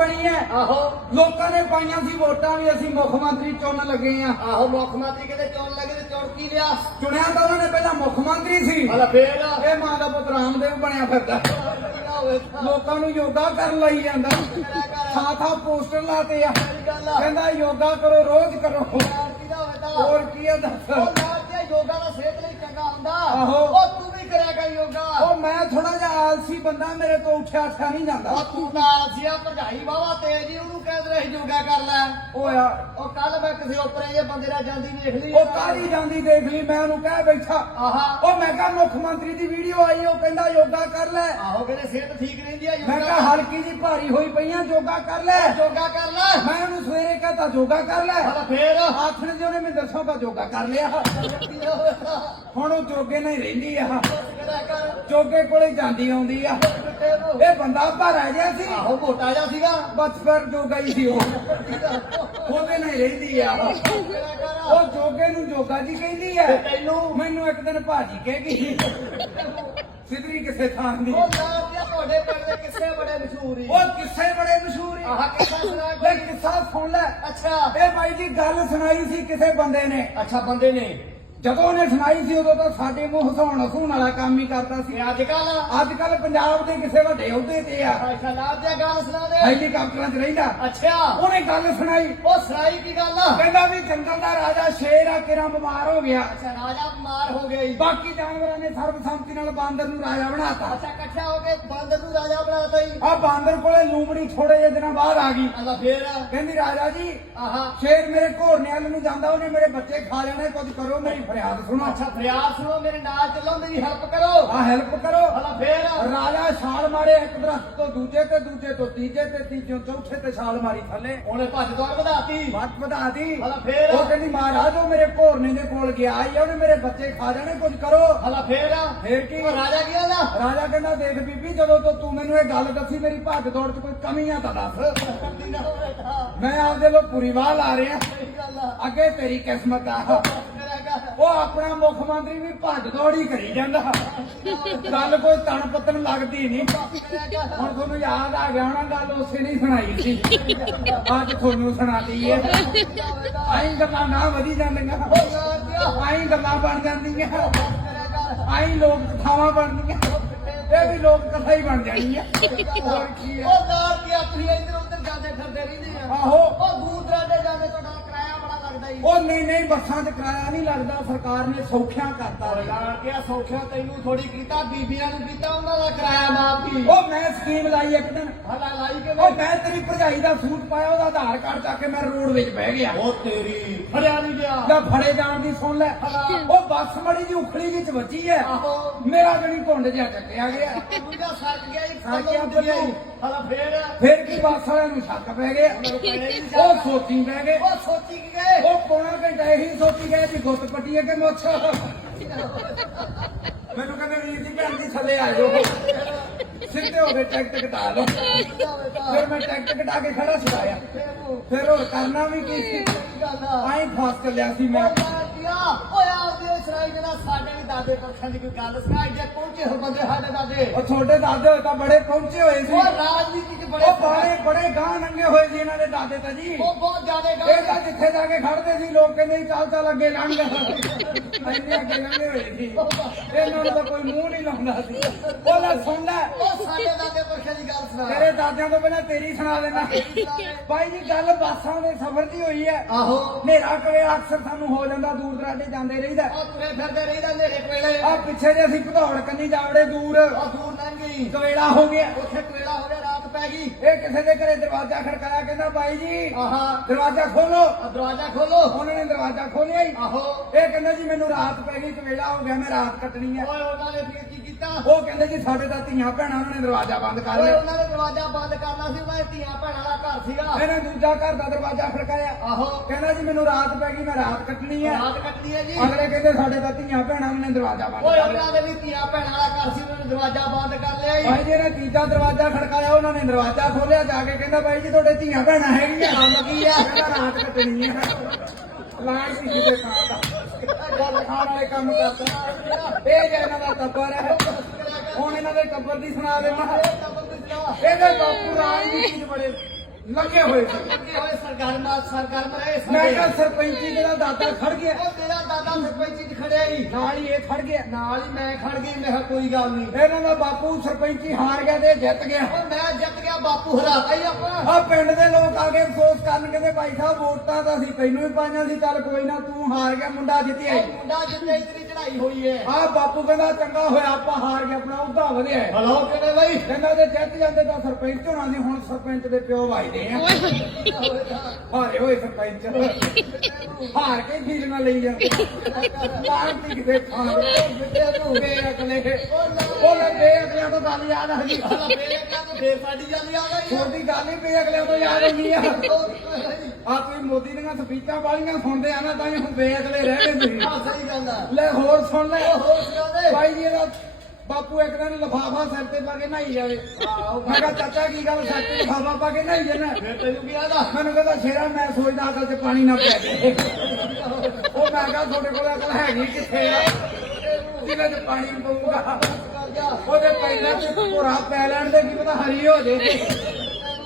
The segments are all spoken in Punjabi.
ਬਣੀ ਹੈ। ਆਹੋ। ਲੋਕਾਂ ਨੇ ਪਾਈਆਂ ਸੀ ਵੋਟਾਂ ਵੀ ਅਸੀਂ ਮੁੱਖ ਮੰਤਰੀ ਚੁਣਨ ਲੱਗੇ ਆ ਆਹੋ ਮੁੱਖ ਮੰਤਰੀ ਕਿਤੇ ਚੋਣ ਲੱਗੇ ਤੇ ਚੁਣ ਕੀ ਲਿਆ? ਚੁਣਿਆ ਤਾਂ ਉਹਨਾਂ ਨੇ ਪਹਿਲਾਂ ਮੁੱਖ ਮੰਤਰੀ ਸੀ। ਹਲਾ ਫੇਰ? ਇਹ ਮਾਂ ਦਾ ਪੁੱਤ ਰਾਮਦੇਵ ਬਣਿਆ ਫਿਰਦਾ। ਲੋਕਾਂ ਨੂੰ ਯੋਗਾ ਕਰਨ ਲਈ ਜਾਂਦਾ ਥਾਂ ਥਾਂ ਪੋਸਟਰ ਲਾਤੇ ਆ। ਕਹਿੰਦਾ ਯੋਗਾ ਕਰੋ ਰੋਜ਼ ਕਰੋ। ਕਿਹਦਾ ਹੋਰ ਕੀ ਆ ਦੱਸ? ਯੋਗਾ ਦਾ ਸਿਹਤ ਲਈ ਚੰਗਾ ਹੁੰਦਾ ਆਹੋ। ਉਹ ਤੂੰ ਕਰਿਆ ਕਰ ਯੋਗਾ। ਉਹ ਮੈਂ ਥੋੜਾ ਜਿਹਾ ਆਲਸੀ ਬੰਦਾ ਮੇਰੇ ਤੋਂ ਉੱਠਿਆ ਉੱਠਿਆ ਨਹੀਂ ਜਾਂਦਾ। ਉਹ ਤੂੰ ਨਾਲ ਸੀ ਆ ਭਰਜਾਈ ਵਾਵਾ ਤੇਜ਼ ਹੀ ਉਹਨੂੰ ਕਹਿੰਦੇ ਰਹੇ ਯੋਗਾ ਕਰ ਲੈ। ਉਹ ਯਾਰ ਉਹ ਕੱਲ ਮੈਂ ਕਿਸੇ ਉੱਪਰੇ ਜੇ ਬੰਦੇ ਨਾਲ ਜਾਂਦੀ ਵੇਖ ਲਈ। ਉਹ ਕਾਹਦੀ ਜਾਂਦੀ ਦੇਖ ਲਈ ਮੈਂ ਉਹਨੂੰ ਕਹਿ ਬੈਠਾ। ਆਹਾ। ਉਹ ਮੈਂ ਕਿਹਾ ਮੁੱਖ ਮੰਤਰੀ ਦੀ ਵੀਡੀਓ ਆਈ ਉਹ ਕਹਿੰਦਾ ਯੋਗਾ ਕਰ ਲੈ। ਆਹੋ ਕਹਿੰਦੇ ਸਿਹਤ ਠੀਕ ਰਹਿੰਦੀ ਆ ਮੈਂ ਕਿਹਾ ਯੋਗਾ ਹਲਕੀ ਜੀ ਭਾਰੀ ਹੋਈ ਪਈਆਂ ਯੋਗਾ ਕਰ ਲੈ। ਯੋਗਾ ਕਰ ਲੈ। ਮੈਂ ਉਹਨੂੰ ਸਵੇਰੇ ਕਹਤਾ ਯੋਗਾ ਕਰ ਲੈ। ਹਲਾ ਫੇਰ। ਆਖਣ ਦੇ ਉਹਨੇ ਮੈਨੂੰ ਦੱਸੋ ਤਾਂ ਯੋਗਾ ਕਰ ਲਿਆ। ਹੁਣ ਉਹ ਜੋਗੇ ਨਹੀਂ ਰਹਿੰਦੀ ਆ। ਜੋਗੇ ਕੋਲੇ ਜਾਂਦੀ ਆਉਂਦੀ ਆ। ਇਹ ਬੰਦਾ ਭਾਰਾ ਜਿਹਾ ਸੀ। ਆਹੋ ਮੋਟਾ ਜਿਹਾ ਸੀਗਾ। ਬਚਪਨ ਜੋਗਾ ਹੀ ਸੀ ਉਹ। ਉਹਦੇ ਨਾਲ ਹੀ ਰਹਿੰਦੀ ਆ। ਉਹ ਜੋਗੇ ਨੂੰ ਜੋਗਾ ਜੀ ਕਹਿੰਦੀ ਆ। ਤੈਨੂੰ ਮੈਨੂੰ ਇੱਕ ਦਿਨ ਭਾਜੀ ਕਹਿ ਗਈ। ਸਿੱਧਰੀ ਕਿਸੇ ਥਾਂ ਦੀ। ਉਹ ਨਾਮ ਜਿਹਾ ਤੁਹਾਡੇ ਪਿੰਡ ਦੇ ਕਿੱਸੇ ਬੜੇ ਮਸ਼ਹੂਰ ਹੀ। ਉਹ ਕਿੱਸੇ ਬੜੇ ਮਸ਼ਹੂਰ ਹੀ। ਆਹ ਕਿੱਸਾ ਸੁਣਾ ਕੋਈ? ਕਿੱਸਾ ਸੁਣ ਲੈ। ਅੱਛਾ। ਇਹ ਬਾਈ ਜੀ ਗੱਲ ਸੁਣਾਈ ਸੀ ਕਿਸੇ ਬੰਦੇ ਨੇ। ਅੱਛਾ ਬੰਦੇ ਨੇ। ਜਦੋਂ ਉਹਨੇ ਸੁਣਾਈ ਸੀ ਉਦੋਂ ਤਾਂ ਸਾਡੇ ਮੂੰਹ ਹਸਾਉਣ ਹਸੂਣ ਵਾਲਾ ਕੰਮ ਹੀ ਕਰਦਾ ਸੀ। ਅੱਜ ਕੱਲ ਅੱਜ ਕੱਲ ਪੰਜਾਬ ਦੇ ਕਿਸੇ ਵੱਡੇ ਅਹੁਦੇ ਤੇ ਆ। ਨਾਮ ਜਿਹਾ ਗੱਲ ਸੁਣਾ ਦੇ। ਹੈਲੀਕਾਪਟਰਾਂ 'ਚ ਰਹਿੰਦਾ। ਅੱਛਾ। ਉਹਨੇ ਗੱਲ ਸੁਣਾਈ। ਉਹ ਸੁਣਾਈ ਕੀ ਗੱਲ? ਆ ਕਹਿੰਦਾ ਵੀ ਜੰਗਲ ਦਾ ਰਾਜਾ ਸ਼ੇਰ ਆ ਕਿਰਾਂ ਬਿਮਾਰ ਹੋ ਗਿਆ। ਅੱਛਾ ਰਾਜਾ ਬਿਮਾਰ ਹੋ ਗਿਆ ਜੀ। ਬਾਕੀ ਜਾਨਵਰਾਂ ਨੇ ਸਰਬਸੰਮਤੀ ਨਾਲ ਬਾਂਦਰ ਨੂੰ ਰਾਜਾ ਬਣਾਤਾ। ਅੱਛਾ ਇਕੱਠਾ ਹੋ ਕੇ ਬਾਂਦਰ ਨੂੰ ਰਾਜਾ ਬਣਾਤਾ ਜੀ। ਆ ਬਾਂਦਰ ਕੋਲੇ ਲੂੰਬੜੀ ਥੋੜੇ ਜਿਹੇ ਦਿਨਾਂ ਬਾਅਦ ਆ ਗਈ। ਅੱਲਾ ਫੇਰ? ਕਹਿੰਦੀ ਰਾਜਾ ਜੀ ਆਹਾ। ਸ਼ੇਰ ਮੇਰੇ ਘੋੜਨੇ ਵੱਲ ਨੂੰ ਜਾਂਦਾ ਉਹਨੇ ਮੇਰੇ ਬੱਚੇ ਖਾ ਲੈਣੇ ਕੁਝ ਕਰੋ ਮੇਰੀ ਫਰਿਆਦ ਸੁਣੋ। ਅੱਛਾ ਫਰਿਆਦ ਸੁਣੋ ਮੇਰੇ ਨਾਲ ਚੱਲੋ ਮੇਰੀ ਹੈਲਪ ਕਰੋ। ਆ ਹੈਲਪ ਕਰੋ। ਅੱਲਾ ਫੇਰ। ਰਾਜਾ ਛਾਲ ਮਾਰੇ ਇੱਕ ਦਰਖਤ ਤੋਂ ਦੂਜੇ ਤੇ ਦੂਜੇ ਤੋਂ ਤੀਜੇ ਤੇ ਤੀਜੇ ਤੋਂ ਚੌਥੇ ਤੇ ਛਾਲ ਮਾਰੀ ਥੱਲੇ। ਉਹਨੇ ਭੱਜ ਦੌੜ ਵਧਾਤੀ। ਵੱਟ ਵਧਾ ਦੀ ਅੱਲਾ ਫੇਰ। ਉਹ ਕਹਿੰਦੀ ਮਹਾਰਾਜ ਉਹ ਮੇਰੇ ਘੋੜਨੇ ਦੇ ਕੋਲ ਗਿਆ ਆਈ ਉਹਨੇ ਮੇਰੇ ਬੱਚੇ ਖਾ ਜਾਣੇ ਕੁਝ ਕਰੋ। ਅੱਲਾ ਫੇਰ। ਫੇਰ ਕੀ? ਰਾਜਾ ਕੀ ਹੁੰਦਾ ਰਾਜਾ ਕਹਿੰਦਾ ਦੇਖ ਬੀਬੀ ਜਦੋਂ ਤੋਂ ਤੂੰ ਮੈਨੂੰ ਇਹ ਗੱਲ ਦੱਸੀ ਮੇਰੀ ਭੱਜ ਦੌੜ 'ਚ ਕੋਈ ਕਮੀ ਆ ਤਾਂ ਦੱਸ। ਨਾ ਮੈਂ ਆਪਦੇ ਲੋ ਪੂਰੀ ਵਾਹ ਲਾ ਰਿਹਾ। ਅੱਗੇ ਤੇਰੀ ਕਿਸਮਤ ਆ। ਉਹ ਆਪਣਾ ਮੁੱਖ ਮੰਤਰੀ ਵੀ ਭੱਜ ਦੌੜ ਕਰੀ ਜਾਂਦਾ। ਗੱਲ ਕੋਈ ਤਣ ਪਤਨ ਲੱਗਦੀ ਨਹੀਂ। ਹੁਣ ਤੁਹਾਨੂੰ ਯਾਦ ਆ ਗਿਆ ਹੋਣਾ, ਗੱਲ ਉਸੇ ਨਹੀਂ ਸੁਣਾਈ ਸੀ। ਅੱਜ ਤੁਹਾਨੂੰ ਸੁਣਾਤੀ ਹੈ ਆਈ ਗੱਲਾਂ ਨਾ ਵਧੀ ਜਾਂਦੀਆਂ। ਆਈ ਗੱਲਾਂ ਬਣ ਜਾਂਦੀਆਂ। ਆਈ ਲੋਕ ਕਥਾਵਾਂ ਬਣਦੀਆਂ। ਇਹ ਵੀ ਲੋਕ ਕਥਾ ਹੀ ਬਣ ਜਾਣੀ ਹੈ ਹੋਰ ਕੀ ਹੈ ਨਹੀਂ ਨਹੀਂ ਬੱਸਾਂ 'ਚ ਕਿਰਾਇਆ ਨਹੀਂ ਲੱਗਦਾ ਸਰਕਾਰ ਨੇ ਸੌਖਿਆਂ ਕਰਤਾ। ਯਾਰ ਕੀ ਸੌਖਿਆ ਤੈਨੂੰ ਥੋੜੀ ਕੀਤਾ ਬੀਬੀਆਂ ਨੂੰ ਕੀਤਾ ਉਹਨਾਂ ਦਾ ਕਿਰਾਇਆ ਮਾਫ ਕੀ ਉਹ ਮੈਂ ਸਕੀਮ ਲਾਈ ਇੱਕ ਦਿਨ। ਹਲਾ ਲਾਈ ਕੇ ਉਹ ਮੈਂ ਤੇਰੀ ਭਰਜਾਈ ਦਾ ਸੂਟ ਪਾਇਆ ਉਹਦਾ ਆਧਾਰ ਕਾਰਡ ਚੱਕ ਕੇ ਮੈਂ ਰੋਡ ਵਿੱਚ ਬਹਿ ਗਿਆ। ਉਹ ਤੇਰੀ ਫੜਿਆ ਨਹੀਂ ਗਿਆ। ਜਾਂ ਫੜੇ ਜਾਣ ਦੀ ਸੁਣ ਲੈ। ਉਹ ਬੱਸ ਮੜੀ ਦੀ ਉਖਲੀ ਵਿੱਚ ਵੱਜੀ ਹੈ ਮੇਰਾ ਜਣੀ ਘੁੰਡ ਜਿਹਾ ਚੱਕਿਆ ਗਿਆ। ਮੁੰਡਾ ਸੱਜ ਗਿਆ ਹੀ ਸੱਜ ਗਿਆ ਭਰਜਾਈ। ਹਲਾ ਫੇਰ? ਫਿਰ ਕੀ ਬੱਸ ਵਾਲਿਆਂ ਨੂੰ ਸ਼ੱਕ ਪੈ ਗਿਆ? ਉਹ ਸੋਚੀ ਪੈ ਗਏ। ਉਹ ਸੋਚੀ ਕੀ ਗਏ? ਉਹ ਪੌਣਾ ਘੰਟਾ ਇਹੀ ਸੋਚੀ ਗਏ ਜੀ ਗੁੱਤ ਪੱਟੀ ਹੈ ਕਿ ਮੁੱਛ। ਮੈਨੂੰ ਕਹਿੰਦੇ ਵੀਰ ਜੀ ਭੈਣ ਜੀ ਥੱਲੇ ਆ ਜਾਓ। ਸਿੱਧੇ ਹੋ ਕੇ ਟਿਕਟ ਕਟਾ ਲਓ। ਫਿਰ ਮੈਂ ਟਿਕਟ ਕਟਾ ਕੇ ਖੜਾ ਛਡਾਇਆ ਫਿਰ ਹੋਰ ਕਰਨਾ ਵੀ ਕੀ ਸੀ? ਆਈ ਫਸ ਚੱਲਿਆ ਸੀ ਮੈਂ। ਸਾਡੇ ਵੀ ਦਾਦੇ ਪੱਖਾਂ ਦੀ ਕੋਈ ਗੱਲ ਸੁਣਾ ਜੇ? ਪਹੁੰਚੇ ਹੋ ਬੰਦੇ ਸਾਡੇ ਦਾਦੇ। ਉਹ ਤੁਹਾਡੇ ਦਾਦੇ ਹੋਏ ਤਾਂ ਬੜੇ ਪਹੁੰਚੇ ਹੋਏ ਸੀ। ਉਹ ਰਾਜਨੀਤੀ ਚ ਬੜੇ ਉਹ ਬੜੇ ਬੜੇ ਗਾਂ ਨੰਗੇ ਹੋਏ ਸੀ ਇਹਨਾਂ ਦੇ ਦਾਦੇ ਤਾਂ ਜੀ। ਉਹ ਬਹੁਤ ਜ਼ਿਆਦਾ ਇਹ ਗੱਲ ਤਾਂ ਜਿੱਥੇ ਜਾ ਕੇ ਖੜਦੇ ਸੀ ਲੋਕ ਕਹਿੰਦੇ ਚੱਲ ਚੱਲ ਅੱਗੇ ਲੰਘ। ਇੰਨੇ ਅੱਗੇ ਲੰਘੇ ਹੋਏ ਸੀ। ਇਹਨਾਂ ਨੂੰ ਤਾਂ ਕੋਈ ਮੂੰਹ ਨਹੀਂ ਲਾਉਂਦਾ ਸੀ। ਉਹ ਲੈ ਸੁਣ ਲੈ ਉਹ ਸਾਡੇ ਦਾਦੇ ਤੇਰੇ ਦਾਦਿਆਂ ਤੋਂ ਪਹਿਲਾਂ ਤੇਰੀ ਸੁਣਾ ਦੇਣਾ ਭਾਈ ਜੀ ਗੱਲ ਬੱਸਾਂ ਦੇ ਸਫ਼ਰ ਦੀ ਹੋਈ ਹੈ। ਆਹੋ। ਹਨੇਰਾ ਕਵੇ ਅਕਸਰ ਸਾਨੂੰ ਹੋ ਜਾਂਦਾ ਦੂਰ ਦਰਾਡੇ ਜਾਂਦੇ ਰਹੀਦਾ। ਉਹ ਤੁਰੇ ਫਿਰਦੇ ਰਹੀਦਾ ਨੇਰੇ ਕੋਲੇ। ਆ ਪਿੱਛੇ ਜੇ ਅਸੀਂ ਭਦੌੜ ਕੰਨੀ ਜਾਵੜੇ ਦੂਰ। ਉਹ ਦੂਰ ਲੰਘ ਗਈ। ਹੋ ਗਿਆ। ਉੱਥੇ ਕੋਲਾ ਹੋ ਗਿਆ ਪੈ ਗਈ। ਇਹ ਕਿਸੇ ਦੇ ਘਰੇ ਦਰਵਾਜ਼ਾ ਖੜਕਾਇਆ ਕਹਿੰਦਾ ਬਾਈ ਜੀ ਆਹਾ। ਦਰਵਾਜ਼ਾ ਖੋਲੋ। ਦਰਵਾਜ਼ਾ ਖੋਲੋ। ਉਹਨਾਂ ਨੇ ਦਰਵਾਜ਼ਾ ਖੋਲਿਆ ਹੀ। ਆਹੋ। ਇਹ ਕਹਿੰਦਾ ਜੀ ਮੈਨੂੰ ਰਾਤ ਪੈ ਗਈ ਕਵੇਲਾ ਹੋ ਗਿਆ ਮੈਂ ਰਾਤ ਕੱਟਣੀ ਹੈ ਓਏ ਉਹਨਾਂ ਨੇ ਫਿਰ ਕੀ ਕੀਤਾ? ਉਹ ਕਹਿੰਦੇ ਜੀ ਸਾਡੇ ਤਾਂ ਧੀਆਂ ਭੈਣਾਂ ਉਹਨਾਂ ਨੇ ਦਰਵਾਜ਼ਾ ਬੰਦ ਕਰ ਲਿਆ। ਉਹਨਾਂ ਨੇ ਦਰਵਾਜ਼ਾ ਬੰਦ ਕਰਨਾ ਸੀ ਦੇ ਧੀਆਂ ਭੈਣਾਂ ਦਾ ਘਰ ਸੀਗਾ। ਇਹਨੇ ਦੂਜਾ ਘਰ ਦਾ ਦਰਵਾਜ਼ਾ ਖੜਕਾਇਆ। ਆਹੋ। ਕਹਿੰਦਾ ਜੀ ਮੈਨੂੰ ਰਾਤ ਪੈ ਗਈ ਮੈਂ ਰਾਤ ਕੱਟਣੀ ਹੈ ਰਾਤ ਕੱਟਣੀ ਹੈ ਜੀ। ਅਗਲੇ ਕਹਿੰਦੇ ਸਾਡੇ ਤਾਂ ਧੀਆਂ ਭੈਣਾਂ ਉਹਨਾਂ ਨੇ ਦਰਵਾਜ਼ਾ ਬੰਦ ਓਏ ਉਹਨਾਂ ਦੇ ਵੀ ਧੀਆਂ ਭੈਣਾਂ ਦਾ ਘਰ ਸੀ ਉਹਨਾਂ ਨੇ ਦਰਵਾਜ਼ਾ ਬੰਦ ਕਰ ਲਿਆ ਜੀ। ਭਾਈ ਜੀ ਨੇ ਤੀਜਾ ਦਰਵਾਜ਼ਾ ਖੜਕਾਇਆ ਉਹਨਾਂ ਨੇ ਦਰਵਾਜ਼ਾ ਖੋਲਿਆ ਜਾ ਕੇ ਕਹਿੰਦਾ ਬਾਈ ਜੀ ਤੁਹਾਡੇ ਧੀਆਂ ਭੈਣਾਂ ਹੈਗੀਆਂ। ਕੰਮ ਕੀ ਆ? ਕਹਿੰਦਾ ਰਾਤ ਕੱਟਣੀ ਹੈ ਲਾਣ ਸੀ ਕਿਤੇ ਖਾਂ ਦਾ। ਗੱਲ ਖਾਣ ਵਾਲੇ ਕੰਮ ਕਰਦਾ। ਇਹ ਜੇ ਇਹਨਾਂ ਦਾ ਟੱਬਰ ਹੈ। ਹੁਣ ਇਹਨਾਂ ਦੇ ਟੱਬਰ ਦੀ ਸੁਣਾ ਦੇਣਾ ਇਹਦੇ ਬਾਪੂ ਰਾਜਨੀਤੀ ਚ ਬੜੇ ਲੱਗੇ ਹੋਏ ਸੀ। ਲੱਗੇ ਹੋਏ ਸਰਗਰਮਾ ਸਰਗਰਮ ਰਹੇ ਮੈਂ ਸਾਡੇ ਕਿਹਾ ਸਰਪੰਚੀ ਦਾ ਦਾਦਾ ਖੜ ਗਿਆ। ਉਹ ਤੇਰਾ ਦਾਦਾ ਸਰਪੰਚੀ ਚ ਖੜਿਆ ਹੀ। ਨਾਲ ਹੀ ਇਹ ਖੜ ਗਿਆ। ਨਾਲ ਹੀ ਮੈਂ ਖੜ ਗਈ ਮੈਂ ਕਿਹਾ ਕੋਈ ਗੱਲ ਨਹੀਂ। ਇਹਨਾਂ ਦਾ ਬਾਪੂ ਸਰਪੰਚੀ ਹਾਰ ਗਿਆ ਤੇ ਜਿੱਤ ਗਿਆ। ਉਹ ਮੈਂ ਜਿੱਤ ਗਿਆ ਬਾਪੂ ਹਰਾਤਾ ਹੀ ਆਪਾਂ। ਆ ਪਿੰਡ ਦੇ ਲੋਕ ਆ ਕੇ ਅਫਸੋਸ ਕਰਨ ਕਹਿੰਦੇ ਭਾਈ ਸਾਹਿਬ ਵੋਟਾਂ ਤਾਂ ਅਸੀਂ ਤੈਨੂੰ ਵੀ ਪਾਈਆਂ ਸੀ ਚੱਲ ਕੋਈ ਨਾ ਤੂੰ ਹਾਰ ਗਿਆ ਮੁੰਡਾ ਜਿੱਤਿਆ ਮੁੰਡਾ ਜਿੱਤੇ ਇਤਨੀ ਚੜਾਈ ਹੋਈ ਹੈ। ਆ ਬਾਪੂ ਕਹਿੰਦਾ ਚੰਗਾ ਹੋਇਆ ਆਪਾਂ ਹਾਰ ਗਏ ਆਪਣਾ ਉਹਦਾ ਵਧਿਆ ਹੈ। ਹਲੋ ਕਿਵੇਂ ਬਈ? ਕਹਿੰਦਾ ਜੇ ਜਿੱਤ ਜਾਂਦੇ ਤਾਂ ਸਰਪੰਚ ਹੋਣਾ ਸੀ ਹੁਣ ਸਰਪੰਚ ਦੇ ਪਿਓ ਵਾਈਦੇ ਆ। ਹਾਰੇ ਹੋਏ ਸਰਪੰਚ। ਹਾਰ ਕੇ ਫੀਲਿੰਗਾਂ ਲਈ ਜਾਂਦੇ। ਲਾਂਤੀ ਕਿਤੇ ਖਾਣ ਬਿੱਟੇ ਨੂੰ ਬੇਅਕਲੇ ਉਹ ਲੈ ਬੇਅਕਲਿਆਂ ਤੋਂ ਗੱਲ ਯਾਦ ਆ ਗਈ ਫੇਰ ਤੇ ਸਾਡੀ ਜਾਂਦੀ ਆ। ਗਈ ਛੋਟੀ ਗੱਲ ਹੀ ਬੇਅਕਲਿਆਂ ਤੋਂ ਯਾਦ ਆਉਂਦੀ ਆ। ਆ ਤੁਸੀਂ ਮੋਦੀ ਦੀਆਂ ਸਪੀਚਾਂ ਵਾਲੀਆਂ ਸੁਣਦੇ ਆ ਨਾ ਤਾਂ ਹੀ ਹੁਣ ਬੇਅਕਲੇ ਰਹਿ ਗਏ ਤੁਸੀਂ। ਹਾਂ ਸਹੀ ਗੱਲ ਆ। ਲੈ ਹੋਰ ਸੁਣ ਲੈ। ਹੋਰ ਸੁਣਾ ਦੇ। ਭਾਈ ਜੀ ਇਹਦਾ ਬਾਪੂ ਇੱਕ ਦਿਨ ਲਫਾਫਾ ਸਿਰ ਤੇ ਪਾ ਕੇ ਨਹਾਈ ਜਾਵੇ। ਮੈਂ ਕਿਹਾ ਚਾਚਾ ਕੀ ਗੱਲ ਸਿਰ ਤੇ ਲਫਾਫਾ ਪਾ ਕੇ ਨਹਾਈ ਜਾਣਾ? ਫੇਰ ਤੈਨੂੰ ਕੀ ਆਦਾ ਮੈਨੂੰ ਕਹਿੰਦਾ ਸ਼ੇਰਾ ਮੈਂ ਸੋਚਦਾ ਅਕਲ ਤੇ ਪਾਣੀ ਨਾ ਪੈ ਜਾਏ ਉਹ ਮੈਂ ਕਿਹਾ ਤੁਹਾਡੇ ਕੋਲ ਅਕਲ ਹੈਗੀ ਕਿੱਥੇ ਆ? ਜਿਹਦੇ ਚ ਪਾਣੀ ਪਊਗਾ? ਉਹਦੇ ਪੈਰਾਂ 'ਚ ਭੋਰਾ ਪੈ ਲੈਣ ਦੇ ਕੀ ਪਤਾ ਹਰੀ ਹੋ ਜੇ।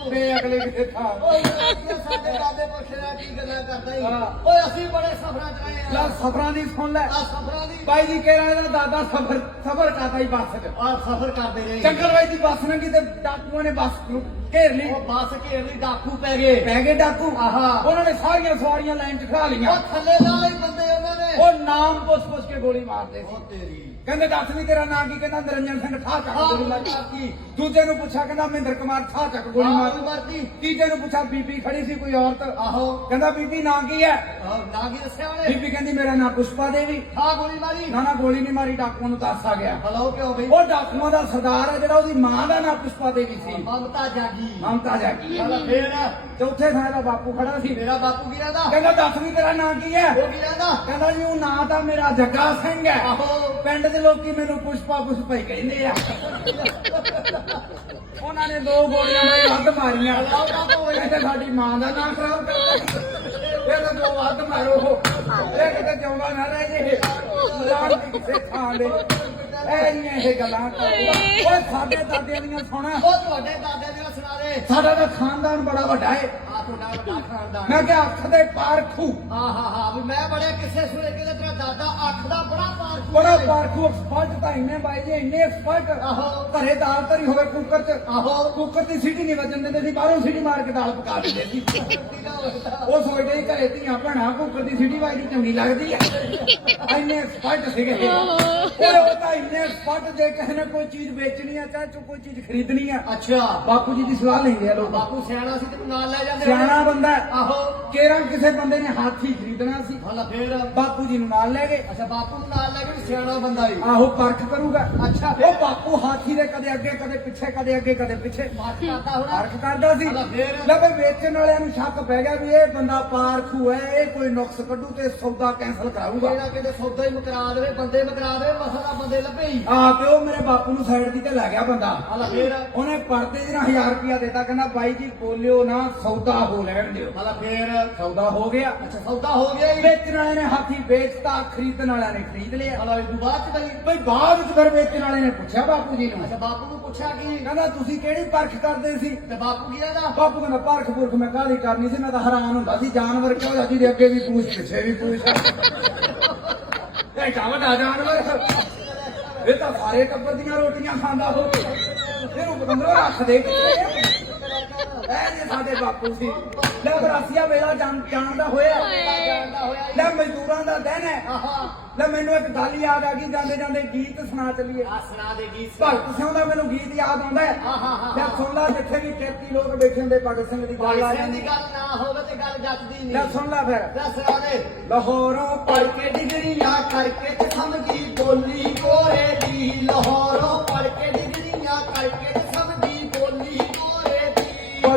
ਤੇ ਅਗਲੇ ਕਿਤੇ ਥਾਂ ਓਏ ਸਾਡੇ ਦਾਦੇ ਪੁੱਛਿਆ ਕੀ ਗੱਲਾਂ ਕਰਦਾ ਹੀ ਹਾਂ। ਓਏ ਅਸੀਂ ਬੜੇ ਸਫਰਾਂ ਚ ਰਹੇ ਲੈ ਆ ਸਫਰਾਂ ਦੀ ਸੁਣ ਲੈ। ਆ ਸਫਰਾਂ ਦੀ ਬਾਈ ਜੀ ਕਹਿ ਰਿਹਾ ਇਹਦਾ ਦਾਦਾ ਸਫਰ ਸਫਰ ਕਰਦਾ ਹੀ ਬੱਸ 'ਚ। ਆ ਸਫਰ ਕਰਦੇ ਰਹੇ। ਜੰਗਲ ਬਾਈ ਦੀ ਬੱਸ ਲੰਘੀ ਤੇ ਡਾਕੂਆਂ ਨੇ ਬੱਸ ਨੂੰ ਘੇਰ ਲਈ। ਉਹ ਬੱਸ ਘੇਰ ਲਈ ਡਾਕੂ ਪੈ ਗਏ। ਪੈ ਗਏ ਡਾਕੂ। ਆਹਾ। ਉਹਨਾਂ ਨੇ ਸਾਰੀਆਂ ਸਵਾਰੀਆਂ ਲਾਈਨ 'ਚ ਖੜਾ ਲਈਆਂ। ਉਹ ਥੱਲੇ ਨਾਲ ਹੀ ਬੰਦੇ ਉਹਨਾਂ ਨੇ। ਉਹ ਨਾਮ ਪੁੱਛ ਪੁੱਛ ਕੇ ਗੋਲੀ ਮਾਰਦੇ ਸੀ। ਉਹ ਤੇਰੀ ਕਹਿੰਦੇ ਦੱਸ ਵੀ ਤੇਰਾ ਨਾਂ ਕੀ? ਕਹਿੰਦਾ ਨਿਰੰਜਨ ਸਿੰਘ ਠਾ ਚੱਕ ਗੋਲੀ ਮਾਰਦੀ ਦੂਜੇ ਨੂੰ ਪੁੱਛਿਆ ਕਹਿੰਦਾ ਮਹਿੰਦਰ ਕੁਮਾਰ ਠਾ ਚੱਕ ਗੋਲੀ ਮਾਰਦੀ ਤੀਜੇ ਨੂੰ ਪੁੱਛਿਆ ਬੀਬੀ ਖੜੀ ਸੀ ਕੋਈ ਔਰਤ? ਆਹੋ। ਕਹਿੰਦਾ ਬੀਬੀ ਨਾਂ ਕੀ ਹੈ? ਆਹ ਨਾ ਕੀ ਦੱਸਿਆ ਉਹਨੇ? ਬੀਬੀ ਕਹਿੰਦੀ ਮੇਰਾ ਨਾਂ ਪੁਸ਼ਪਾ ਦੇਵੀ। ਹਾਂ ਗੋਲੀ ਮਾਰੀ। ਨਾ ਨਾ ਗੋਲੀ ਨਹੀਂ ਮਾਰੀ ਡਾਕੂਆਂ ਨੂੰ ਦੱਸ ਆ ਗਿਆ। ਹਲੋ ਕਿਉਂ ਬਈ? ਉਹ ਡਾਕੂਆਂ ਦਾ ਸਰਦਾਰ ਹੈ ਜਿਹੜਾ ਉਹਦੀ ਮਾਂ ਦਾ ਨਾਂ ਪੁਸ਼ਪਾ ਦੇਵੀ ਸੀ। ਮਮਤਾ ਜਾਗੀ। ਮਮਤਾ ਜਾਗੀ। ਫੇਰ। ਚੌਥੇ ਥਾਂ ਦਾ ਬਾਪੂ ਖੜਾ ਸੀ। ਮੇਰਾ ਬਾਪੂ ਕੀ ਕਹਿੰਦਾ ਕਹਿੰਦਾ ਦੱਸ ਵੀ ਤੇਰਾ ਨਾਂ ਕੀ ਹੈ? ਉਹ ਕੀ ਕਹਿੰਦਾ ਕਹਿੰਦਾ ਜੀ ਉਹ ਨਾਂ ਤਾਂ ਮੇਰਾ ਜੱਗਾ ਸਿੰਘ ਹੈ। ਆਹੋ। ਪਿੰਡ ਦੇ ਲੋਕੀ ਮੈਨੂੰ ਪੁਸ਼ਪਾ ਪੁਸ਼ਪਾ ਹੀ ਕਹਿੰਦੇ ਆ। ਉਹਨਾਂ ਨੇ ਦੋ ਗੋਲੀਆਂ ਮੇਰੇ ਹੱਥ ਮਾਰੀਆਂ। ਹੋਏ ਕਹਿੰਦੇ ਸਾਡੀ ਮਾਂ ਦਾ ਨਾਂ ਖਰਾਬ ਕਰਤਾ। ਇਹ ਤਾਂ ਦੋ ਹੱਥ ਮਾਰੋ। ਇਹ ਕਿਤੇ ਜਿਉਂਦਾ ਨਾ ਰਹਿ ਜੇ। ਦੀ ਕਿਸੇ ਥਾਂ ਦੇ। ਇਹ ਨਹੀਂ ਇਹ ਗੱਲਾਂ ਕਰਦਾ ਓਏ ਸਾਡੇ ਦਾਦਿਆਂ ਦੀਆਂ ਸੁਣਾ। ਉਹ ਤੁਹਾਡੇ ਦਾਦੇ ਦੇ ਸੁਣਾ ਦੇ। ਸਾਡਾ ਤਾਂ ਖਾਨਦਾਨ ਬੜਾ ਵੱਡਾ ਹੈ ਤੁਹਾਡਾ ਵੱਡਾ ਖਾਨਦਾਨ ਮੈਂ ਕਿਹਾ ਅੱਖ ਦੇ ਪਾਰਖੂ ਹਾਂ ਹਾਂ ਵੀ ਮੈਂ ਬੜੇ ਕਿਸੇ ਸੁਣੇ ਕਿ ਤੇਰਾ ਦਾਦਾ ਅੱਖ ਦਾ ਬੜਾ ਪਾਰ ਬੜਾ ਪਾਰਖੂ ਐਕਸਪਰਟ ਤਾਂ ਇੰਨੇ ਬਾਈ ਜੀ ਇੰਨੇ ਐਕਸਪਰਟ ਆਹੋ। ਘਰੇ ਦਾਲ ਧਰੀ ਹੋਵੇ ਕੁੱਕਰ 'ਚ। ਆਹੋ। ਕੁੱਕਰ ਦੀ ਸੀਟੀ ਨਹੀਂ ਵੱਜਣ ਦਿੰਦੇ ਸੀ ਬਾਹਰੋਂ ਸੀਟੀ ਮਾਰ ਕੇ ਦਾਲ ਪਕਾ ਦਿੰਦੇ ਸੀ। ਉਹ ਸੋਚਦੇ ਸੀ ਘਰੇ ਧੀਆਂ ਭੈਣਾਂ ਕੁੱਕਰ ਦੀ ਸੀਟੀ ਵੱਜਦੀ ਚੰਗੀ ਲੱਗਦੀ ਹੈ। ਇੰਨੇ ਐਕਸਪਰਟ ਸੀਗੇ। ਇਹ। ਉਹ ਉਹ ਤਾਂ ਇੰਨੇ ਐਕਸਪਰਟ ਜੇ ਕਿਸੇ ਨੇ ਕੋਈ ਚੀਜ਼ ਵੇਚਣੀ ਆ ਚਾਹੇ ਤੂੰ ਕੋਈ ਚੀਜ਼ ਖਰੀਦਣੀ ਆ ਅੱਛਾ। ਬਾਪੂ ਜੀ ਦੀ ਸਲਾਹ ਲੈਂਦੇ ਆ ਲੋਕ। ਬਾਪੂ ਸਿਆਣਾ ਸੀ ਤੈਨੂੰ ਨਾਲ ਲੈ ਜਾਂਦੇ ਸਿਆਣਾ ਬੰਦਾ ਹੈ। ਆਹੋ। ਕੇਰਾਂ ਕਿਸੇ ਬੰਦੇ ਨੇ ਹਾਥੀ ਖਰੀਦਣਾ ਸੀ? ਹਲਾ ਫੇਰ। ਬਾਪੂ ਜੀ ਨੂੰ ਨਾਲ ਲੈ ਗਏ। ਅੱਛਾ ਬਾਪੂ ਨੂੰ ਨਾਲ ਲੈ ਕੇ ਵੀ ਸਿਆਣਾ ਬੰਦਾ ਹੀ ਆਹੋ ਪਰਖ ਕਰੂਗਾ। ਅੱਛਾ ਉਹ ਬਾਪੂ ਹਾਥੀ ਦੇ ਕਦੇ ਅੱਗੇ ਕਦੇ ਪਿੱਛੇ ਕਦੇ ਅੱਗੇ ਕਦੇ ਪਿੱਛੇ। ਮਾਰ ਕਰਦਾ ਹੋਣਾ। ਪਰਖ ਕਰਦਾ ਸੀ। ਅੱਲਾ ਫੇਰ? ਲੈ ਬਈ ਵੇਚਣ ਵਾਲਿਆਂ ਨੂੰ ਸ਼ੱਕ ਪੈ ਗਿਆ ਵੀ ਇਹ ਬੰਦਾ ਪਾਰਖੂ ਹੈ ਇਹ ਕੋਈ ਨੁਕਸ ਕੱਢੂ ਤੇ ਸੌਦਾ ਕੈਨਸਲ ਕਰਾਊਗਾ। ਜਿਹੜਾ ਕਿਤੇ ਸੌਦਾ ਹੀ ਮੁਕਰਾ ਦੇਵੇ ਬੰਦੇ ਮੁਕਰਾ ਦੇਵੇ ਮਸਲਾ ਬੰਦੇ ਲੱਭੇ ਹੀ। ਆ ਤੇ ਉਹ ਮੇਰੇ ਬਾਪੂ ਨੂੰ ਸਾਈਡ ਦੀ ਤੇ ਲੈ ਗਿਆ ਬੰਦਾ। ਹਲਾ ਫੇਰ। ਉਹਨੇ ਪਰਦੇ ਜਿਹੜਾ 1000 ਰੁਪਿਆ ਦਿੱਤਾ ਕਹਿੰਦਾ ਬਾਈ ਜੀ ਬੋਲਿਓ ਨਾ ਸੌਦਾ ਹੋ ਲੈਣ ਦਿਓ। ਹਲਾ ਫੇਰ ਸੌਦਾ ਹੋ ਗਿਆ। ਅੱਛਾ ਸੌਦਾ ਹੋ ਗਿਆ ਹੀ ਵੇਚਣ ਵਾਲੇ ਨੇ ਹਾਥੀ ਵੇਚਤਾ ਖਰੀਦਣ ਵਾਲਿਆਂ ਨੇ ਖਰੀਦ ਲਿਆ। ਹਲਾ ਇਹ ਤੋਂ ਬਾਅਦ ਚ ਬਈ ਬਈ ਬਾਅਦ ਵਿੱਚ ਫਿਰ ਵੇਚਣ ਵਾਲੇ ਨੇ ਪੁੱਛਿਆ ਬਾਪੂ ਜੀ ਨੂੰ। ਅੱਛਾ ਬਾਪੂ ਨੂੰ ਪੁੱਛਿਆ ਕੀ? ਕਹਿੰਦਾ ਤੁਸੀਂ ਕਿਹੜੀ ਪਰਖ ਕਰਦੇ ਸੀ? ਤੇ ਬਾਪੂ ਕੀ ਕਹਿੰਦਾ? ਬਾਪੂ ਕਹਿੰਦਾ ਪਰਖ ਪੁਰਖ ਮੈਂ ਕਾਹਦੀ ਕਰਨੀ ਸੀ? ਮੈਂ ਤਾਂ ਹੈਰਾਨ ਹੁੰਦਾ ਸੀ। ਜਾਨਵਰ ਕਿਉਂ ਜਾਂਦੀ ਦੇ ਅੱਗੇ ਵੀ ਪੂਛ ਪਿੱਛੇ ਵੀ ਪੂਛ ਇਹ ਵੱਡਾ ਜਾਨਵਰ ਇਹ ਤਾਂ ਸਾਰੇ ਟੱਬਰ ਦੀਆਂ ਰੋਟੀਆਂ ਖਾਂਦਾ ਹੋਵੇ। ਇਹਨੂੰ ਪਤੰਦਰੋਂ ਰੱਖ ਦੇ। ਕਿੱਥੇ? ਇਹ ਜੇ ਸਾਡੇ ਬਾਪੂ ਸੀ ਲੈ ਬਰਾਸੀਆ ਵੇਲਾ ਜਾਣ ਜਾਣਦਾ ਹੋਇਆ। ਲੈ ਮਜ਼ਦੂਰਾਂ ਦਾ ਦਿਨ ਹੈ। ਆਹਾ। ਲੈ ਮੈਨੂੰ ਇੱਕ ਗੱਲ ਯਾਦ ਆ ਗਈ ਜਾਂਦੇ ਜਾਂਦੇ ਗੀਤ ਸੁਣਾ ਚੱਲੀਏ। ਆ ਸੁਣਾ ਦੇ ਗੀਤ ਭਗਤ ਸਿੰਘ ਦਾ ਮੈਨੂੰ ਗੀਤ ਯਾਦ ਆਉਂਦਾ ਹੈ। ਆਹਾ ਲੈ ਸੁਣ ਲੈ ਜਿੱਥੇ ਵੀ 33 ਲੋਕ ਬੈਠੇ ਹੁੰਦੇ ਭਗਤ ਸਿੰਘ ਦੀ ਗੱਲ ਆ ਜਾਂਦੀ। ਦੀ ਗੱਲ ਨਾ ਹੋਵੇ ਤੇ ਗੱਲ ਜੱਜਦੀ ਲੈ ਨਹੀਂ ਸੁਣ ਲੈ ਫਿਰ। ਲੈ ਸੁਣਾ ਦੇ। ਲਾਹੌਰੋਂ ਪੜ ਕੇ ਡਿਗਰੀਆਂ ਕਰਕੇ ਤੇ ਸਮਝੀ ਬੋਲੀ ਕੋਰੇ ਦੀ। ਲਾਹੌਰੋਂ ਪੜ ਕੇ